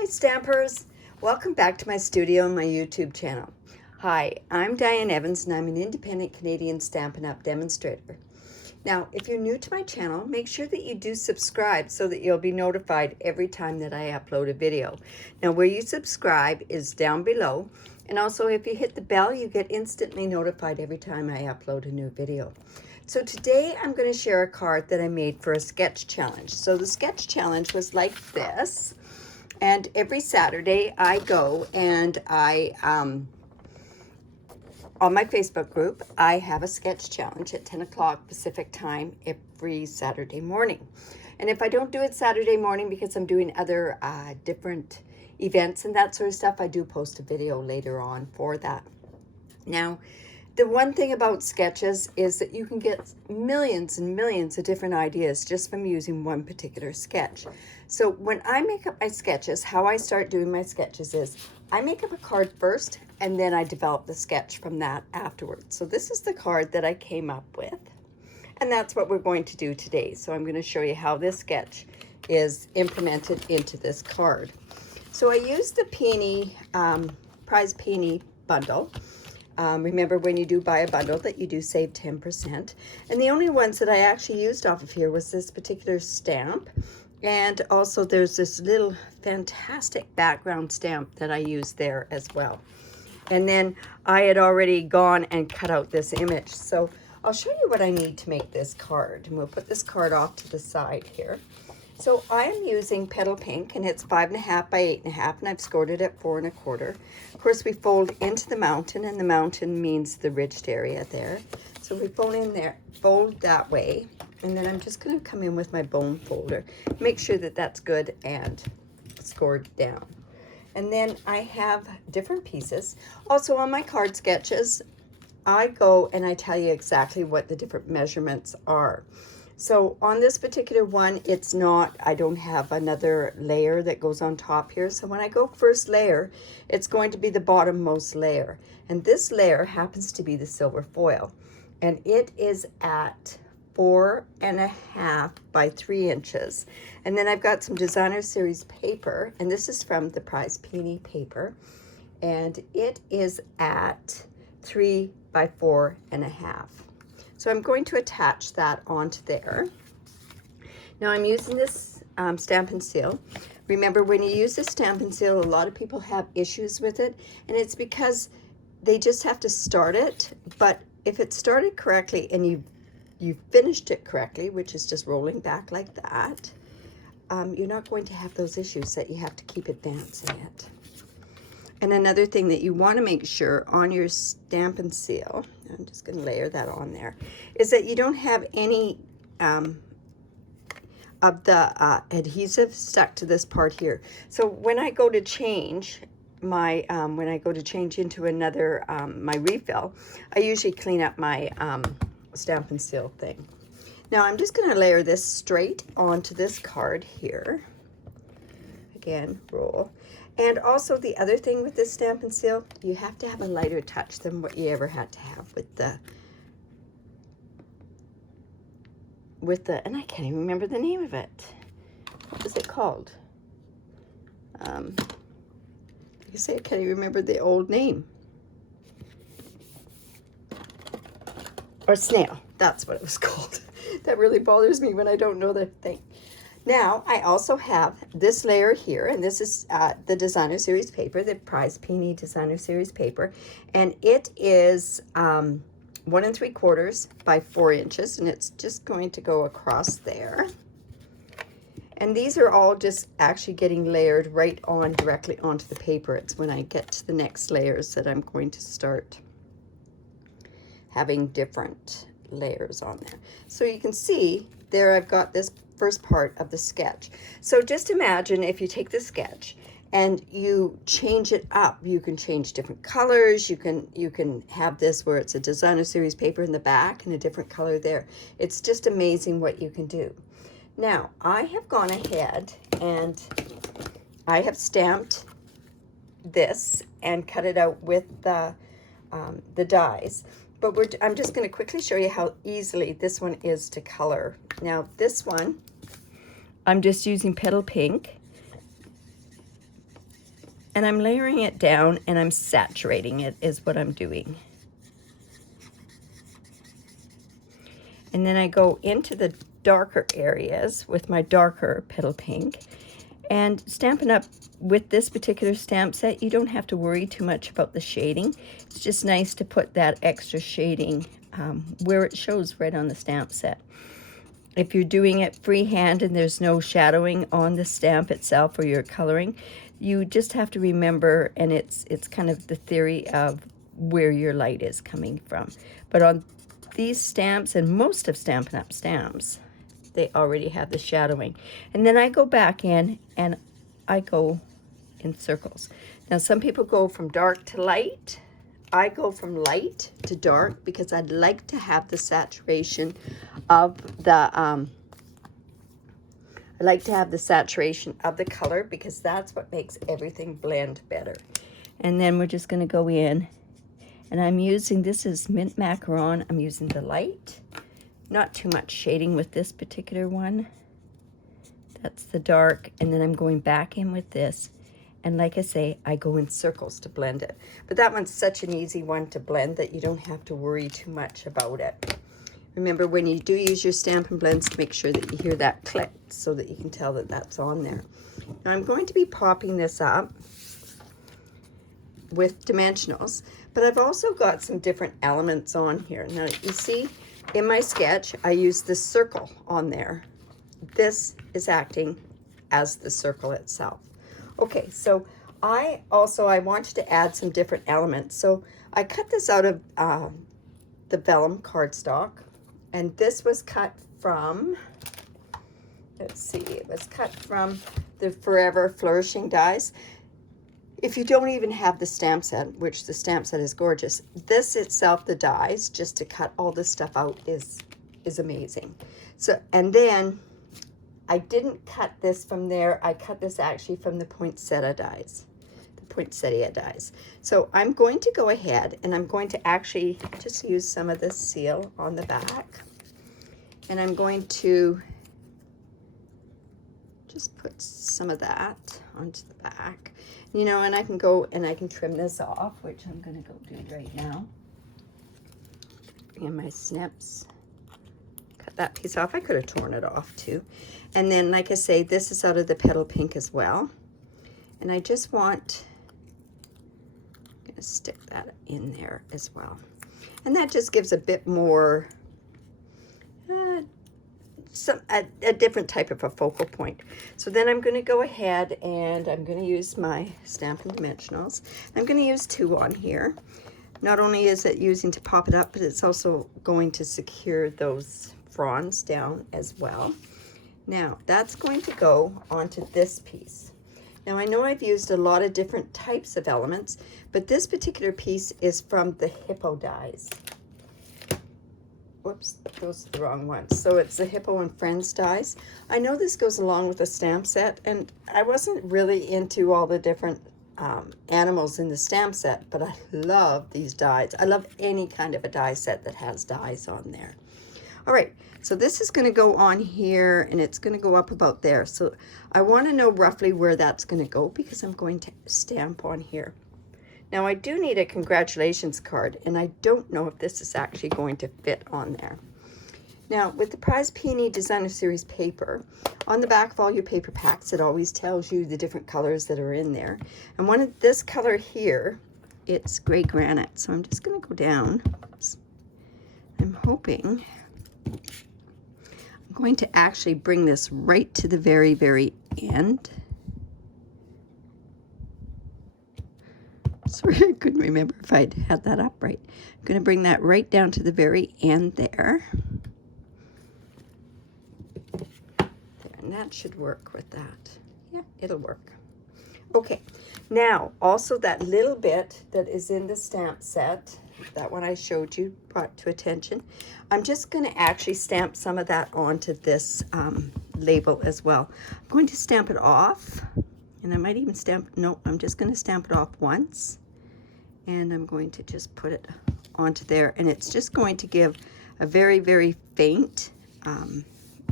Hi Stampers! Welcome back to my studio and my YouTube channel. Hi, I'm Diane Evans and I'm an independent Canadian Stampin' Up demonstrator. Now, if you're new to my channel, make sure that you do subscribe so that you'll be notified every time that I upload a video. Now, where you subscribe is down below, and also if you hit the bell, you get instantly notified every time I upload a new video. So today I'm going to share a card that I made for a sketch challenge. So the sketch challenge was like this. And every Saturday I go and on my Facebook group, I have a sketch challenge at 10 o'clock Pacific time every Saturday morning. And if I don't do it Saturday morning because I'm doing other different events and that sort of stuff, I do post a video later on for that. Now, the one thing about sketches is that you can get millions and millions of different ideas just from using one particular sketch. So when I make up my sketches, how I start doing my sketches is I make up a card first and then I develop the sketch from that afterwards. So this is the card that I came up with, and that's what we're going to do today. So I'm going to show you how this sketch is implemented into this card. So I used the Peony, Prize Peony bundle. Remember, when you do buy a bundle that you do save 10%. And the only ones that I actually used off of here was this particular stamp. And also there's this little fantastic background stamp that I used there as well. And then I had already gone and cut out this image. So I'll show you what I need to make this card. And we'll put this card off to the side here. So I'm using Petal Pink, and it's 5.5 by 8.5, and I've scored it at 4 1/4. Of course, we fold into the mountain, and the mountain means the ridged area there. So we fold in there, fold that way, and then I'm just going to come in with my bone folder, make sure that that's good and scored down. And then I have different pieces. Also on my card sketches, I go and I tell you exactly what the different measurements are. So on this particular one, it's not, I don't have another layer that goes on top here. So when I go first layer, it's going to be the bottommost layer. And this layer happens to be the silver foil. And it is at 4.5 by 3 inches. And then I've got some designer series paper, and this is from the Prize Peony paper. And it is at 3 by 4.5. So I'm going to attach that onto there. Now I'm using this Stampin' Seal. Remember, when you use this Stampin' Seal, a lot of people have issues with it, and it's because they just have to start it. But if it started correctly and you finished it correctly, which is just rolling back like that, you're not going to have those issues that you have to keep advancing it. And another thing that you want to make sure on your Stampin' Seal, I'm just going to layer that on there, is that you don't have any of the adhesive stuck to this part here. So when I go to change my, into another, my refill, I usually clean up my Stampin' Seal thing. Now I'm just going to layer this straight onto this card here. Again, roll. And also the other thing with this Stampin' Seal, you have to have a lighter touch than what you ever had to have with the, and I can't even remember the name of it. What is it called? Like I say, I can't even remember the old name. Or snail, that's what it was called. That really bothers me when I don't know the thing. Now, I also have this layer here, and this is the Designer Series paper, the Prize Peony Designer Series paper, and it is 1 3/4 by 4 inches, and it's just going to go across there. And these are all just actually getting layered right on directly onto the paper. It's when I get to the next layers that I'm going to start having different layers on there. So you can see there I've got this first part of the sketch. So just imagine if you take the sketch and you change it up. You can change different colors. You can have this where it's a Designer Series paper in the back and a different color there. It's just amazing what you can do. Now I have gone ahead and I have stamped this and cut it out with the dies. But I'm just going to quickly show you how easily this one is to color. Now this one, I'm just using Petal Pink. and I'm layering it down and I'm saturating it is what I'm doing. And then I go into the darker areas with my darker petal pink. And Stampin' Up! With this particular stamp set, you don't have to worry too much about the shading. It's just nice to put that extra shading where it shows right on the stamp set. If you're doing it freehand and there's no shadowing on the stamp itself or you're coloring, you just have to remember, and it's kind of the theory of where your light is coming from. But on these stamps and most of Stampin' Up! Stamps, they already have the shadowing. And then I go back in and I go in circles. Now some people go from dark to light. I go from light to dark because I'd like to have the saturation of the I like to have the saturation of the color because that's what makes everything blend better. And then we're just going to go in, and I'm using, this is mint macaron. I'm using the light, not too much shading with this particular one. That's the dark, and then I'm going back in with this. And like I say, I go in circles to blend it. But that one's such an easy one to blend that you don't have to worry too much about it. Remember, when you do use your Stampin' Blends, to make sure that you hear that click so that you can tell that that's on there. Now I'm going to be popping this up with dimensionals, but I've also got some different elements on here. Now you see, in my sketch, I use this circle on there. This is acting as the circle itself. Okay, so I wanted to add some different elements. So I cut this out of the vellum cardstock, and this was cut from, let's see, it was cut from the Forever Flourishing dies. If you don't even have the stamp set, which the stamp set is gorgeous, this itself, the dies, just to cut all this stuff out is amazing. So, and then I didn't cut this from there. I cut this actually from the poinsettia dies, the poinsettia dies. So I'm going to go ahead and I'm going to actually just use some of this seal on the back. And I'm going to just put some of that onto the back. You know, and I can go and I can trim this off, which I'm going to go do right now. Bring in my snips. Cut that piece off. I could have torn it off too. And then, like I say, this is out of the petal pink as well. And I just want, I'm going to stick that in there as well. And that just gives a bit more, a different type of a focal point. So then I'm going to go ahead and I'm going to use my Stampin' Dimensionals. I'm going to use 2 on here. Not only is it using to pop it up, but it's also going to secure those fronds down as well. Now that's going to go onto this piece. Now I know I've used a lot of different types of elements, but this particular piece is from the Hippo dies. Whoops, those are the wrong ones. So it's the Hippo and Friends dies. I know this goes along with the stamp set, and I wasn't really into all the different animals in the stamp set, but I love these dies. I love any kind of a die set that has dies on there. All right, so this is going to go on here, and it's going to go up about there. So I want to know roughly where that's going to go because I'm going to stamp on here. Now I do need a congratulations card, and I don't know if this is actually going to fit on there. Now with the Prize Peony Designer Series paper, on the back of all your paper packs, it always tells you the different colors that are in there. And one of this color here, it's gray granite. So I'm just going to go down. I'm hoping I'm going to actually bring this right to the very, very end. Sorry, I couldn't remember if I'd had that up right. I'm going to bring that right down to the very end there. And that should work with that. Yeah, it'll work. Okay, now also that little bit that is in the stamp set, that one I showed you, brought to attention, I'm just going to actually stamp some of that onto this label as well. I'm going to stamp it off, and I might even stamp, no, I'm just going to stamp it off once, and I'm going to just put it onto there, and it's just going to give a very, very faint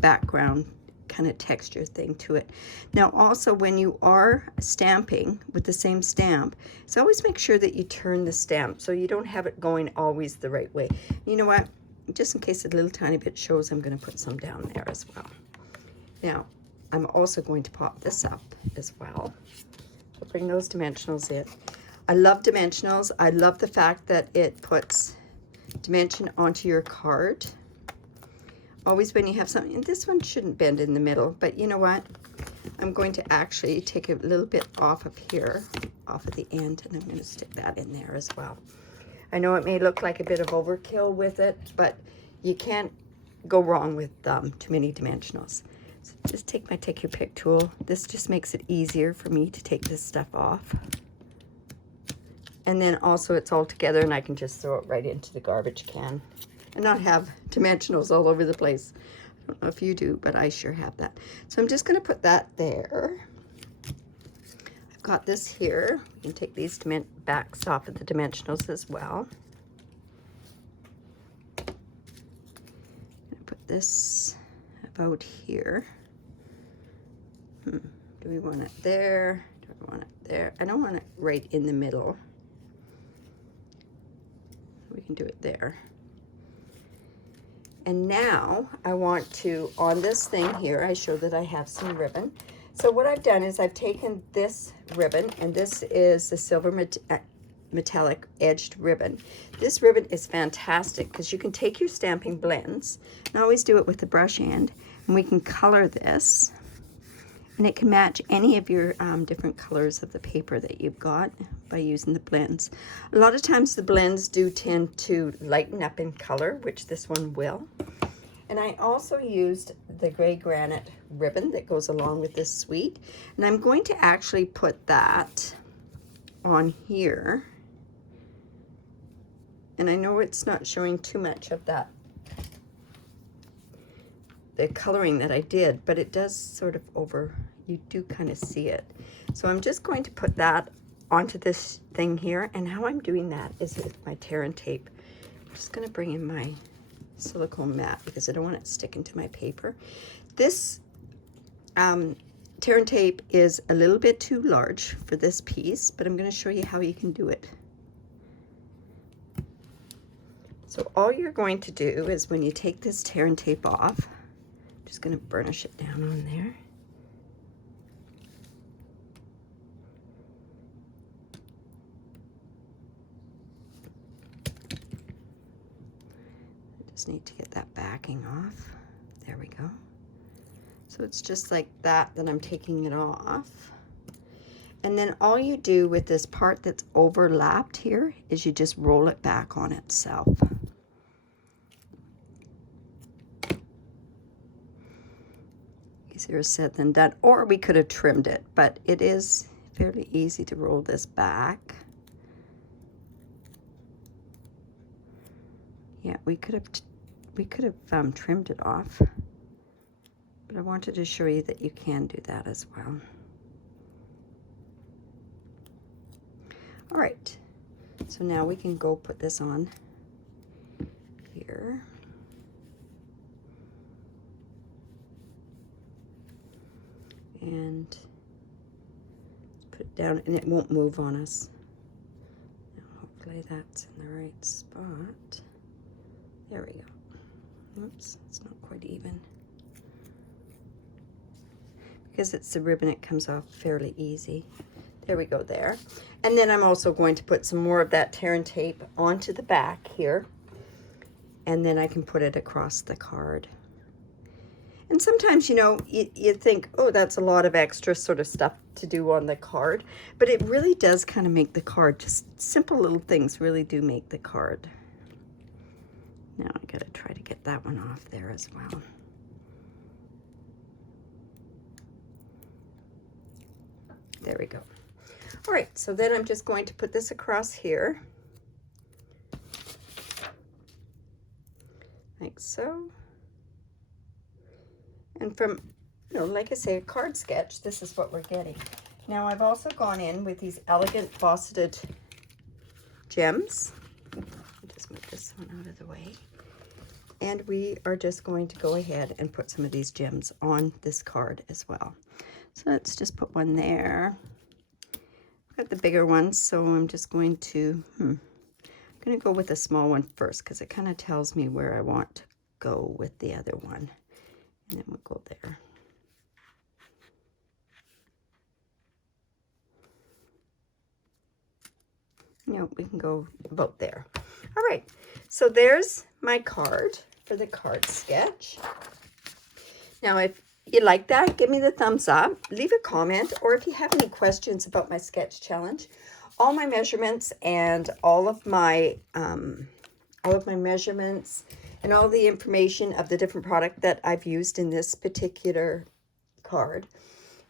background kind of texture thing to it. Now also, when you are stamping with the same stamp, so always make sure that you turn the stamp so you don't have it going always the right way. You know what? Just in case a little tiny bit shows, I'm going to put some down there as well. Now, I'm also going to pop this up as well. I'll bring those dimensionals in. I love dimensionals. I love the fact that it puts dimension onto your card. Always when you have something, and this one shouldn't bend in the middle, but you know what? I'm going to actually take a little bit off of here, off of the end, and I'm going to stick that in there as well. I know it may look like a bit of overkill with it, but you can't go wrong with too many dimensionals. So just take my Take Your Pick tool. This just makes it easier for me to take this stuff off. And then also it's all together and I can just throw it right into the garbage can and not have dimensionals all over the place. I don't know if you do, but I sure have that. So I'm just going to put that there. I've got this here. You can take these backs off of the dimensionals as well. I'm going to put this about here. Do we want it there? Do we want it there? I don't want it right in the middle. We can do it there. And now I want to, on this thing here, I show that I have some ribbon. So what I've done is I've taken this ribbon, and this is the silver metallic edged ribbon. This ribbon is fantastic because you can take your stamping blends, and I always do it with the brush end, and we can color this. And it can match any of your different colors of the paper that you've got by using the blends. A lot of times the blends do tend to lighten up in color, which this one will. And I also used the gray granite ribbon that goes along with this suite. And I'm going to actually put that on here. And I know it's not showing too much of that, the coloring that I did, but it does sort of you do kind of see it. So I'm just going to put that onto this thing here, and how I'm doing that is with my tear and tape. I'm just going to bring in my silicone mat because I don't want it sticking to my paper. This tear and tape is a little bit too large for this piece, but I'm going to show you how you can do it. So all you're going to do is when you take this tear and tape off, I'm just going to burnish it down on there. Just need to get that backing off. There we go. So it's just like that, then I'm taking it off. And then all you do with this part that's overlapped here is you just roll it back on itself. Easier said than done, or we could have trimmed it, but it is fairly easy to roll this back. Yeah, we could have trimmed it off, but I wanted to show you that you can do that as well. All right, so now we can go put this on here. And put it down, and it won't move on us. Now, hopefully that's in the right spot. There we go. Oops, it's not quite even. Because it's the ribbon, it comes off fairly easy. There we go there. And then I'm also going to put some more of that tear and tape onto the back here. And then I can put it across the card. And sometimes, you know, you think, oh, that's a lot of extra sort of stuff to do on the card. But it really does kind of make the card, just simple little things really do make the card. Now I gotta try to get that one off there as well. There we go. All right, so then I'm just going to put this across here. Like so. And from, you know, like I say, a card sketch, this is what we're getting. Now I've also gone in with these elegant faceted gems. I'll just move this one out of the way. And we are just going to go ahead and put some of these gems on this card as well. So let's just put one there. I've got the bigger ones, so I'm just going to, I'm going to go with a small one first because it kind of tells me where I want to go with the other one. And then we'll go there. No, we can go about there. All right, so there's my card for the card sketch. Now, if you like that, give me the thumbs up, leave a comment, or if you have any questions about my sketch challenge, all my measurements and all of my measurements and all the information of the different product that I've used in this particular card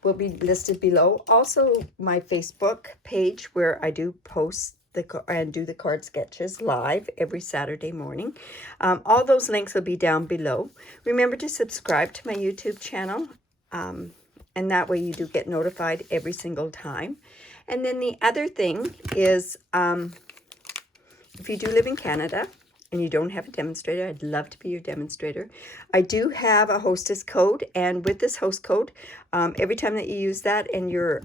will be listed below. Also, my Facebook page where I do post and do the card sketches live every Saturday morning. All those links will be down below. Remember to subscribe to my YouTube channel, and that way you do get notified every single time. And then the other thing is, if you do live in Canada and you don't have a demonstrator, I'd love to be your demonstrator. I do have a hostess code, and with this host code, every time that you use that and you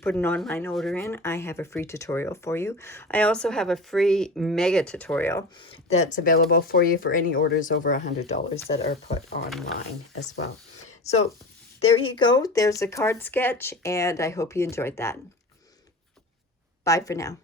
put an online order in, I have a free tutorial for you. I also have a free mega tutorial that's available for you for any orders over $100 that are put online as well. So there you go. There's a card sketch, and I hope you enjoyed that. Bye for now.